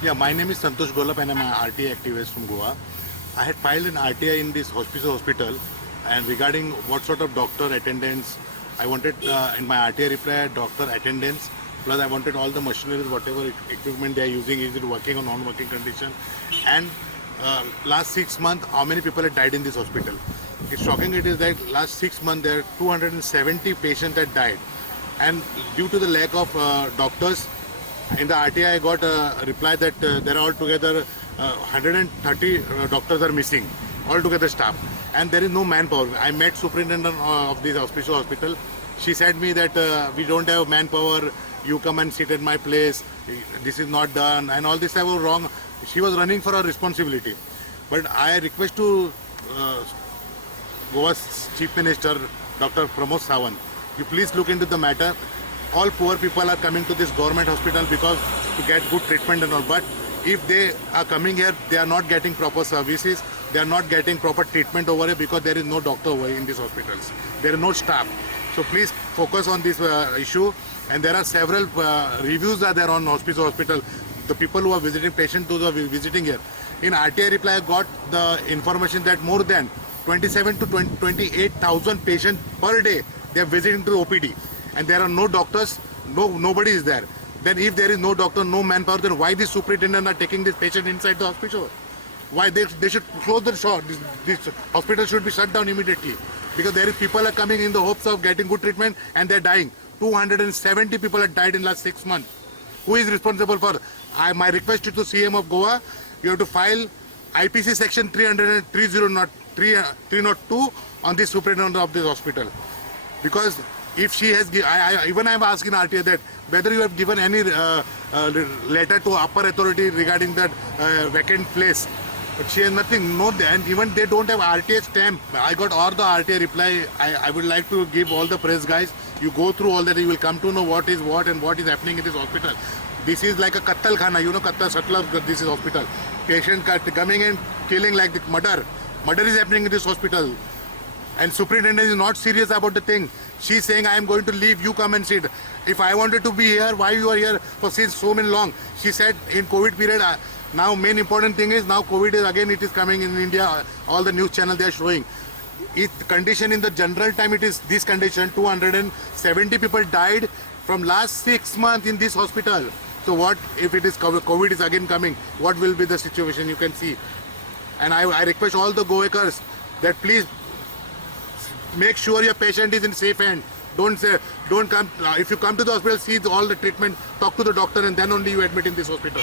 Yeah, my name is Santosh Golap and I'm an RTI activist from Goa. I had filed an RTI in this hospital and regarding what sort of doctor attendance, I wanted in my RTI reply doctor attendance, plus I wanted all the machinery, whatever equipment they are using, is it working or non-working condition, and last 6 months how many people have died in this hospital. It's shocking it is that last 6 months there are 270 patients that died, and due to the lack of doctors, in the RTI, I got a reply that there are altogether 130 doctors are missing, altogether staff, and there is no manpower. I met superintendent of this auspicious hospital. She said me that we don't have manpower. You come and sit at my place. This is not done, and all this I was wrong. She was running for her responsibility, but I request to Goa's Chief Minister, Dr. Pramod Sawant, you please look into the matter. All poor people are coming to this government hospital because to get good treatment and all, but if they are coming here, they are not getting proper services, they are not getting proper treatment over here because there is no doctor over in these hospitals, there is no staff. So please focus on this issue, and there are several reviews are there on hospital. The people who are visiting patients, those who are visiting here. In RTI reply, I got the information that more than 27 to 28,000 patients per day they are visiting to OPD. And there are no doctors, nobody is there. Then if there is no doctor, no manpower, then why the superintendent are taking this patient inside the hospital? Why they should close the shop? This hospital should be shut down immediately. Because there is people are coming in the hopes of getting good treatment and they're dying. 270 people have died in last 6 months. Who is responsible for? My request to the CM of Goa, you have to file IPC section 302 on the superintendent of this hospital. Because if she has, even I am asking RTI that whether you have given any letter to upper authority regarding that vacant place, but she has nothing. No, and even they don't have RTI stamp. I got all the RTI reply. I would like to give all the press guys. You go through all that, you will come to know what is what and what is happening in this hospital. This is like a Kattal Khana, you know, Kattal Satla, this is hospital. Patient coming and killing like the murder. Murder is happening in this hospital. And superintendent is not serious about the thing. She's saying, I am going to leave, you come and sit. If I wanted to be here, why you are here for since so many long? She said in COVID period, now main important thing is now COVID is again, it is coming in India, all the news channels they are showing. If the condition in the general time, it is this condition, 270 people died from last 6 months in this hospital. So what if it is COVID is again coming, what will be the situation you can see? And I request all the Goakers that please make sure your patient is in safe hand. Don't come, if you come to the hospital, see all the treatment, talk to the doctor and then only you admit in this hospital.